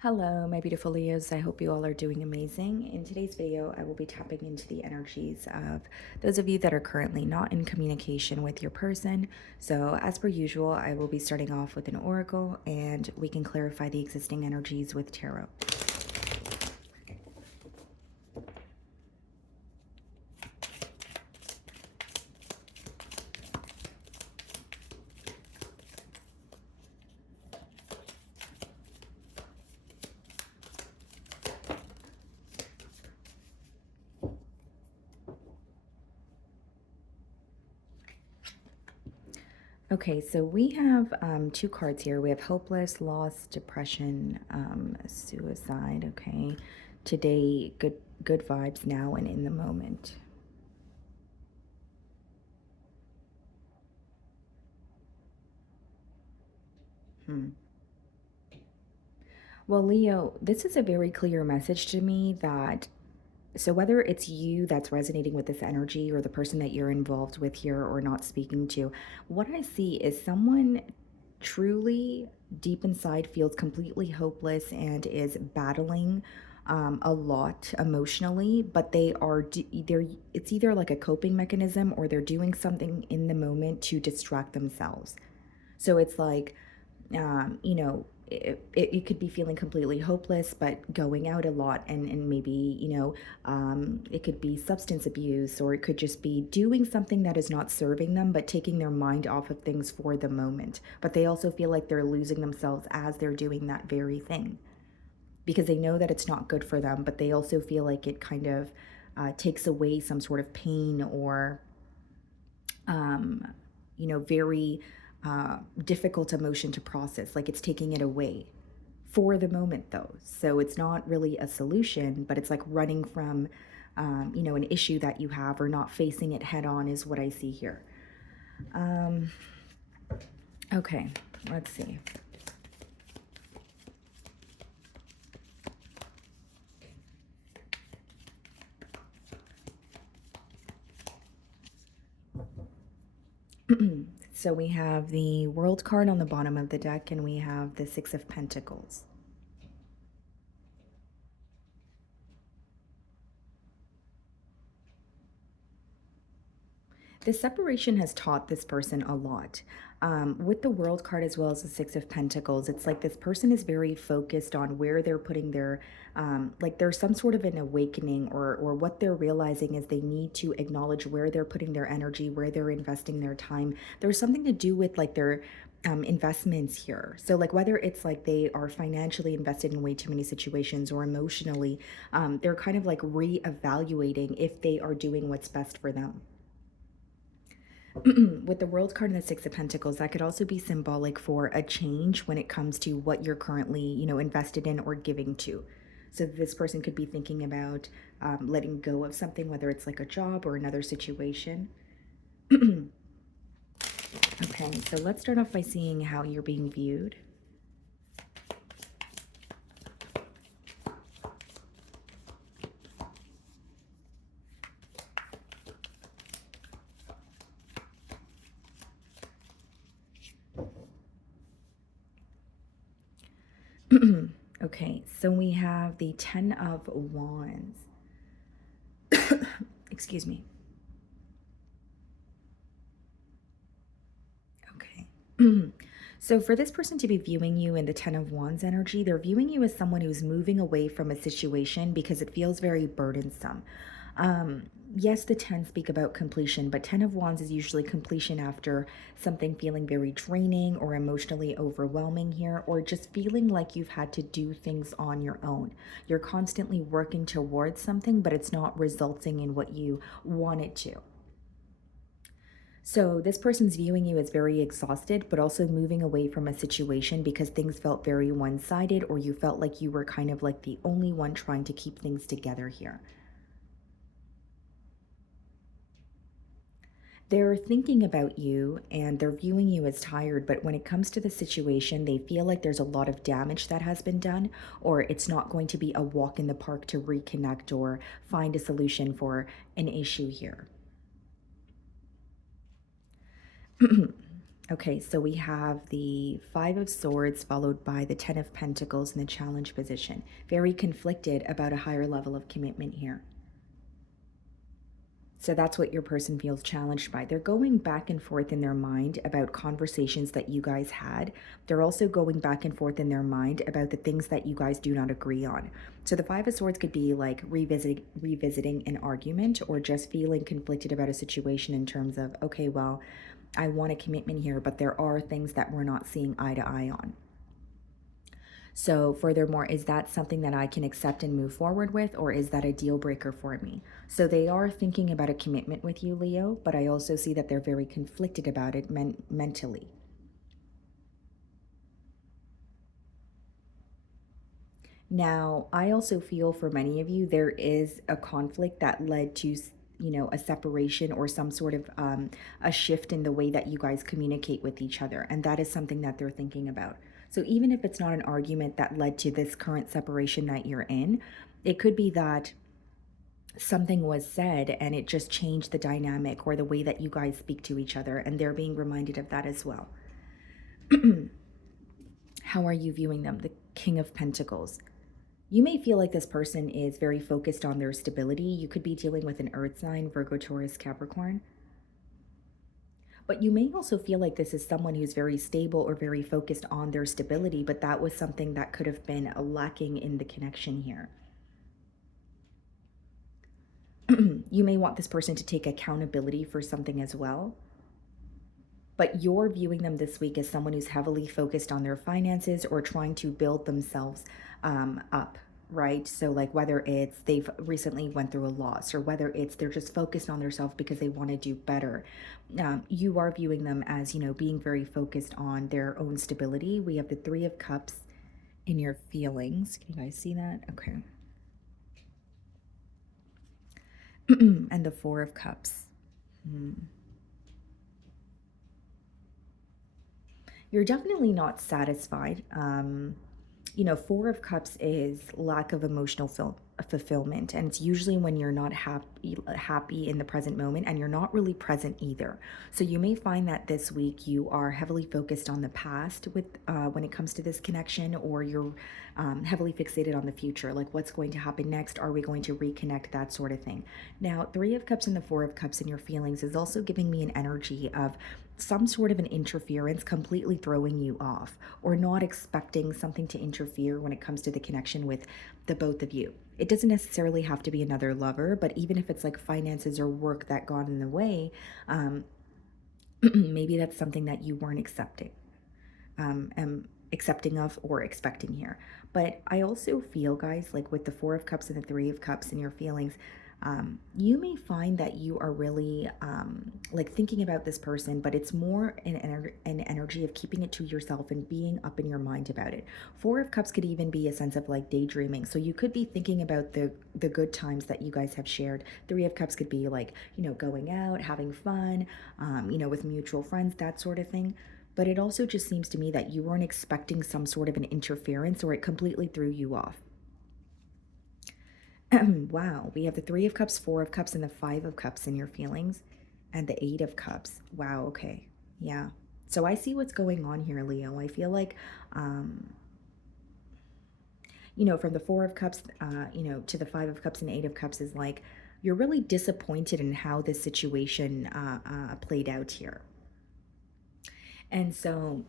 Hello, my beautiful Leos. I hope you all are doing amazing. In today's video, I will be tapping into the energies of those of you that are currently not in communication with your person. So, as per usual, I will be starting off with an oracle and we can clarify the existing energies with tarot. Okay, so we have two cards here. We have hopeless, loss, depression, suicide. Okay, today, good vibes now and in the moment. Hmm. Well, Leo, this is a very clear message to me that so whether it's you that's resonating with this energy or the person that you're involved with here or not speaking to, what I see is someone truly deep inside feels completely hopeless and is battling a lot emotionally, but they're it's either like a coping mechanism or they're doing something in the moment to distract themselves. So it's like it could be feeling completely hopeless, but going out a lot and maybe, it could be substance abuse, or it could just be doing something that is not serving them, but taking their mind off of things for the moment. But they also feel like they're losing themselves as they're doing that very thing because they know that it's not good for them, but they also feel like it kind of takes away some sort of pain or very difficult emotion to process, like it's taking it away for the moment, though. So it's not really a solution, but it's like running from, an issue that you have or not facing it head on, is what I see here. Okay, let's see. So we have the World card on the bottom of the deck, and we have the Six of Pentacles. The separation has taught this person a lot. With the World card as well as the Six of Pentacles, it's like this person is very focused on where they're putting their, like there's some sort of an awakening, or what they're realizing is they need to acknowledge where they're putting their energy, where they're investing their time. There's something to do with like their investments here. So like whether it's like they are financially invested in way too many situations or emotionally, they're kind of like reevaluating if they are doing what's best for them. With the World card and the Six of Pentacles, that could also be symbolic for a change when it comes to what you're currently, invested in or giving to. So this person could be thinking about letting go of something, whether it's like a job or another situation. Okay, so let's start off by seeing how you're being viewed. Okay, so we have the Ten of Wands. Excuse me. Okay. So for this person to be viewing you in the Ten of Wands energy, they're viewing you as someone who's moving away from a situation because it feels very burdensome. Um, yes, the 10 speak about completion, but Ten of Wands is usually completion after something feeling very draining or emotionally overwhelming here, or just feeling like you've had to do things on your own. You're constantly working towards something, but it's not resulting in what you want it to. So this person's viewing you as very exhausted, but also moving away from a situation because things felt very one-sided, or you felt like you were kind of like the only one trying to keep things together here. They're thinking about you and they're viewing you as tired, but when it comes to the situation, they feel like there's a lot of damage that has been done, or it's not going to be a walk in the park to reconnect or find a solution for an issue here. Okay, so we have the Five of Swords followed by the Ten of Pentacles in the challenge position. Very conflicted about a higher level of commitment here. So that's what your person feels challenged by. They're going back and forth in their mind about conversations that you guys had. They're also going back and forth in their mind about the things that you guys do not agree on. So the Five of Swords could be like revisiting an argument, or just feeling conflicted about a situation in terms of, okay, well, I want a commitment here, but there are things that we're not seeing eye to eye on. So, furthermore, is that something that I can accept and move forward with, or is that a deal breaker for me? So, they are thinking about a commitment with you, Leo, but I also see that they're very conflicted about it mentally. Now, I also feel for many of you, there is a conflict that led to, a separation or some sort of a shift in the way that you guys communicate with each other. And that is something that they're thinking about. So even if it's not an argument that led to this current separation that you're in, it could be that something was said and it just changed the dynamic or the way that you guys speak to each other. And they're being reminded of that as well. How are you viewing them? The King of Pentacles. You may feel like this person is very focused on their stability. You could be dealing with an earth sign, Virgo, Taurus, Capricorn. But you may also feel like this is someone who's very stable or very focused on their stability, but that was something that could have been lacking in the connection here. You may want this person to take accountability for something as well. But you're viewing them this week as someone who's heavily focused on their finances or trying to build themselves up, right? So like whether it's they've recently went through a loss, or whether it's they're just focused on themselves because they want to do better. You are viewing them as, being very focused on their own stability. We have the Three of Cups in your feelings. Can you guys see that? Okay. And the Four of Cups. You're definitely not satisfied. Four of Cups is lack of emotional fulfillment, and it's usually when you're not happy in the present moment, and you're not really present either. So you may find that this week you are heavily focused on the past with when it comes to this connection, or you're heavily fixated on the future, like what's going to happen next, are we going to reconnect, that sort of thing. Now, Three of Cups and the Four of Cups in your feelings is also giving me an energy of some sort of an interference completely throwing you off, or not expecting something to interfere when it comes to the connection with the both of you. It doesn't necessarily have to be another lover, but even if it's like finances or work that got in the way, maybe that's something that you weren't accepting of or expecting here. But I also feel, guys, like with the Four of Cups and the Three of Cups in your feelings, you may find that you are really like thinking about this person, but it's more an energy of keeping it to yourself and being up in your mind about it. Four of Cups could even be a sense of like daydreaming. So you could be thinking about the good times that you guys have shared. Three of Cups could be like, going out, having fun, with mutual friends, that sort of thing. But it also just seems to me that you weren't expecting some sort of an interference, or it completely threw you off. Wow, we have the Three of Cups, Four of Cups, and the Five of Cups in your feelings, and the Eight of Cups. Wow, okay. Yeah. So I see what's going on here, Leo. I feel like, from the Four of Cups, to the Five of Cups and Eight of Cups is like you're really disappointed in how this situation played out here. And so,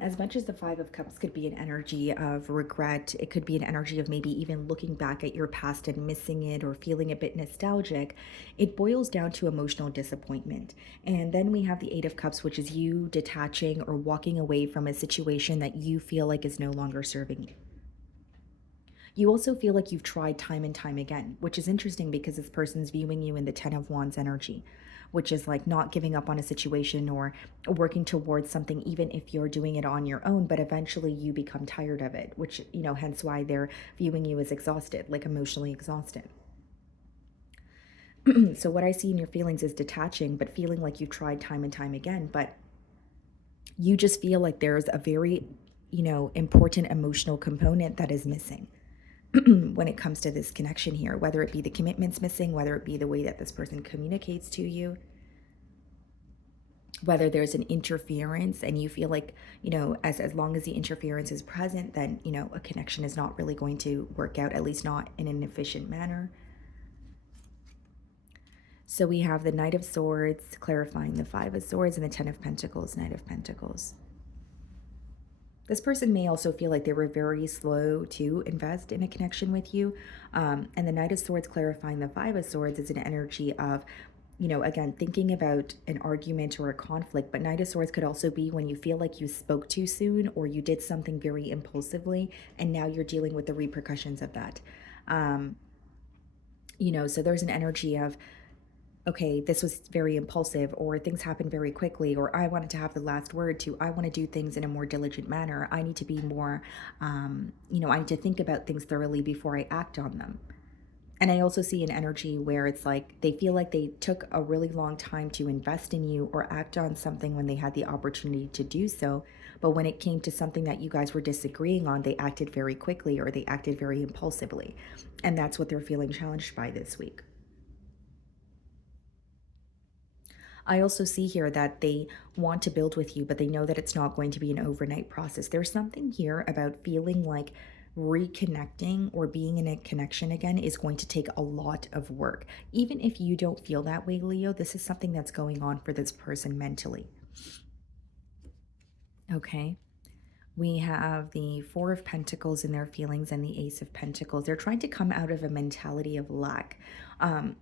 as much as the Five of Cups could be an energy of regret, it could be an energy of maybe even looking back at your past and missing it or feeling a bit nostalgic, it boils down to emotional disappointment. And then we have the Eight of Cups, which is you detaching or walking away from a situation that you feel like is no longer serving you. You also feel like you've tried time and time again, which is interesting because this person's viewing you in the Ten of Wands energy, which is like not giving up on a situation or working towards something, even if you're doing it on your own, but eventually you become tired of it, which, hence why they're viewing you as exhausted, like emotionally exhausted. So what I see in your feelings is detaching, but feeling like you've tried time and time again, but you just feel like there's a very, important emotional component that is missing. When it comes to this connection here, whether it be the commitments missing, whether it be the way that this person communicates to you. whether there's an interference and you feel like, as long as the interference is present, then, a connection is not really going to work out, at least not in an efficient manner. So we have the Knight of Swords clarifying the Five of Swords and the Ten of Pentacles, Knight of Pentacles. This person may also feel like they were very slow to invest in a connection with you. And the Knight of Swords clarifying the Five of Swords is an energy of, again, thinking about an argument or a conflict. But Knight of Swords could also be when you feel like you spoke too soon or you did something very impulsively, and now you're dealing with the repercussions of that. Um, so there's an energy of, okay, this was very impulsive, or things happened very quickly, or I wanted to have the last word, to I want to do things in a more diligent manner. I need to be more, I need to think about things thoroughly before I act on them. And I also see an energy where it's like they feel like they took a really long time to invest in you or act on something when they had the opportunity to do so. But when it came to something that you guys were disagreeing on, they acted very quickly or they acted very impulsively. And that's what they're feeling challenged by this week. I also see here that they want to build with you, but they know that it's not going to be an overnight process. There's something here about feeling like reconnecting or being in a connection again is going to take a lot of work. Even if you don't feel that way, Leo, this is something that's going on for this person mentally. Okay. We have the Four of Pentacles in their feelings and the Ace of Pentacles. They're trying to come out of a mentality of lack.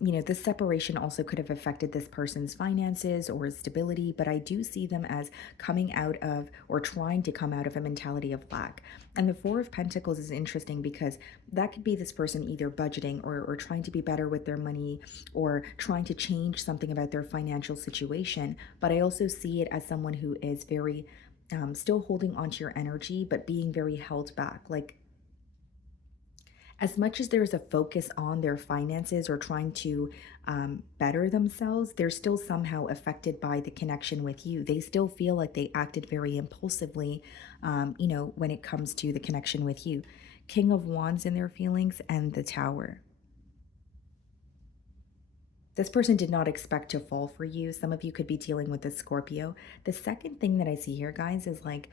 This separation also could have affected this person's finances or stability, but I do see them as coming out of or trying to come out of a mentality of lack. And the Four of Pentacles is interesting because that could be this person either budgeting or trying to be better with their money or trying to change something about their financial situation. But I also see it as someone who is very still holding onto your energy, but being very held back. Like, as much as there's a focus on their finances or trying to better themselves, they're still somehow affected by the connection with you. They still feel like they acted very impulsively, when it comes to the connection with you. King of Wands in their feelings and the Tower. This person did not expect to fall for you. Some of you could be dealing with a Scorpio. The second thing that I see here, guys, is like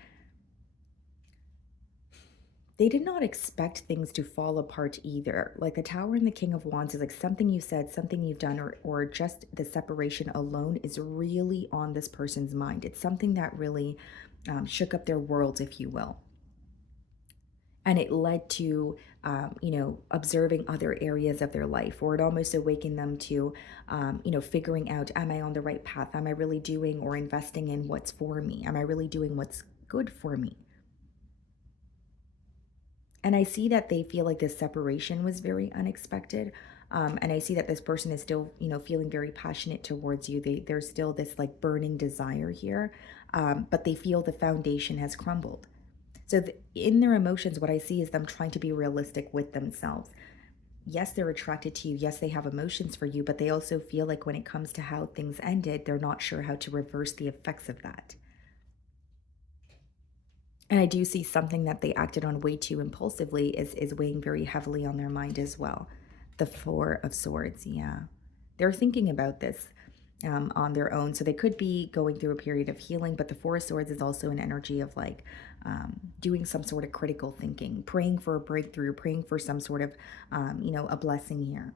they did not expect things to fall apart either. Like the Tower and the King of Wands is like something you said, something you've done, or just the separation alone is really on this person's mind. It's something that really shook up their world, if you will. And it led to observing other areas of their life, or it almost awakened them to figuring out, am I on the right path? Am I really doing or investing in what's for me? Am I really doing what's good for me? And I see that they feel like this separation was very unexpected. And I see that this person is still, feeling very passionate towards you. There's still this like burning desire here, but they feel the foundation has crumbled. So, in their emotions, what I see is them trying to be realistic with themselves. Yes, they're attracted to you. Yes, they have emotions for you, but they also feel like when it comes to how things ended, they're not sure how to reverse the effects of that. And I do see something that they acted on way too impulsively is weighing very heavily on their mind as well. The Four of Swords, yeah. They're thinking about this on their own. So they could be going through a period of healing, but the Four of Swords is also an energy of like doing some sort of critical thinking, praying for a breakthrough, praying for some sort of, a blessing here.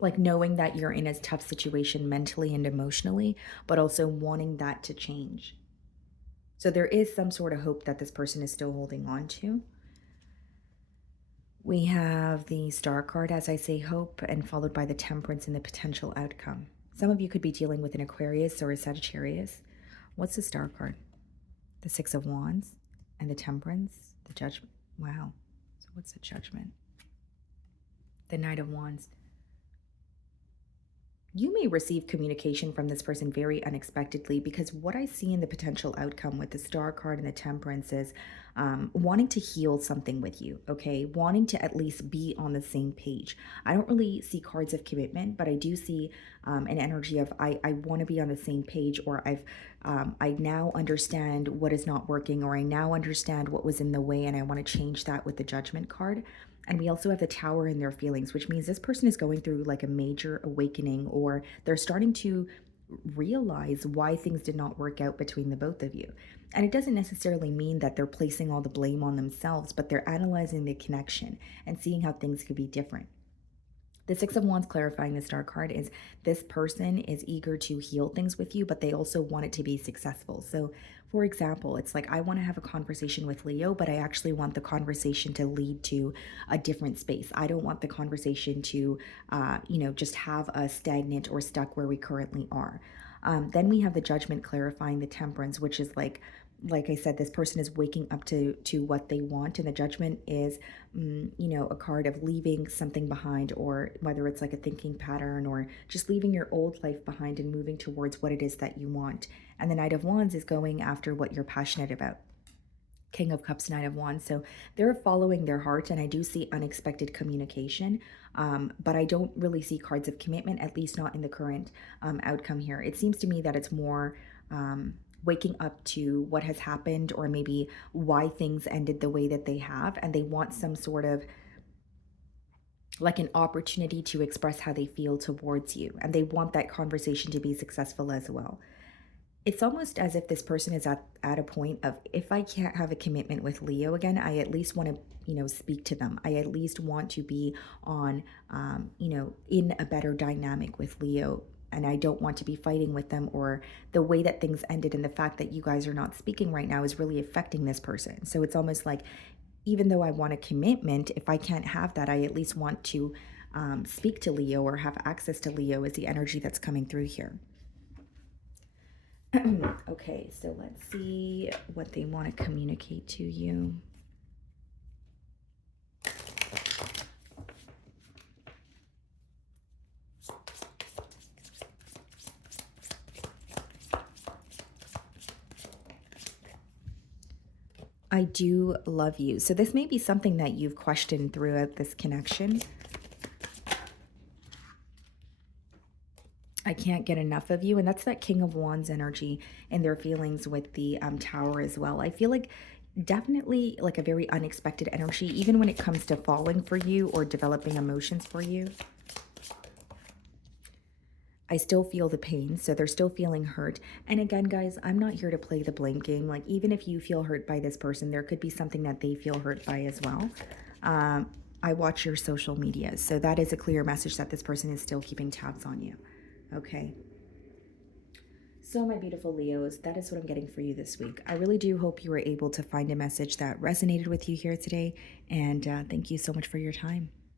Like knowing that you're in a tough situation mentally and emotionally, but also wanting that to change. So there is some sort of hope that this person is still holding on to. We have the Star card, as I say, hope, and followed by the Temperance and the potential outcome. Some of you could be dealing with an Aquarius or a Sagittarius. What's the Star card? The Six of Wands and the Temperance, the Judgment. Wow. So what's the Judgment? The Knight of Wands. You may receive communication from this person very unexpectedly, because what I see in the potential outcome with the Star card and the Temperance is wanting to heal something with you, okay? Wanting to at least be on the same page. I don't really see cards of commitment, but I do see an energy of I want to be on the same page, or I now understand what is not working, or I now understand what was in the way, and I want to change that with the Judgment card. And we also have the Tower in their feelings, which means this person is going through like a major awakening, or they're starting to realize why things did not work out between the both of you. And it doesn't necessarily mean that they're placing all the blame on themselves, but they're analyzing the connection and seeing how things could be different. The Six of Wands clarifying the Star card is this person is eager to heal things with you, but they also want it to be successful. So, for example, it's like I want to have a conversation with Leo, but I actually want the conversation to lead to a different space. I don't want the conversation to, just have us stagnant or stuck where we currently are. Then we have the Judgment clarifying the Temperance, which is like I said, this person is waking up to what they want, and the Judgment is, a card of leaving something behind, or whether it's like a thinking pattern or just leaving your old life behind and moving towards what it is that you want. And the Knight of Wands is going after what you're passionate about. King of Cups, Knight of Wands. So they're following their heart, and I do see unexpected communication, but I don't really see cards of commitment, at least not in the current outcome here. It seems to me that it's more waking up to what has happened, or maybe why things ended the way that they have, and they want some sort of like an opportunity to express how they feel towards you, and they want that conversation to be successful as well. It's almost as if this person is at a point of, if I can't have a commitment with Leo again, I at least want to, speak to them. I at least want to be on, in a better dynamic with Leo. And I don't want to be fighting with them, or the way that things ended and the fact that you guys are not speaking right now is really affecting this person. So it's almost like, even though I want a commitment, if I can't have that, I at least want to speak to Leo or have access to Leo, is the energy that's coming through here. Okay, so let's see what they want to communicate to you. I do love you. So this may be something that you've questioned throughout this connection. I can't get enough of you. And that's that King of Wands energy and their feelings with the Tower as well. I feel like definitely like a very unexpected energy, even when it comes to falling for you or developing emotions for you. I still feel the pain, so they're still feeling hurt. And again, guys, I'm not here to play the blame game. Like, even if you feel hurt by this person, there could be something that they feel hurt by as well. I watch your social media, so that is a clear message that this person is still keeping tabs on you. Okay. So, my beautiful Leos, that is what I'm getting for you this week. I really do hope you were able to find a message that resonated with you here today. And thank you so much for your time.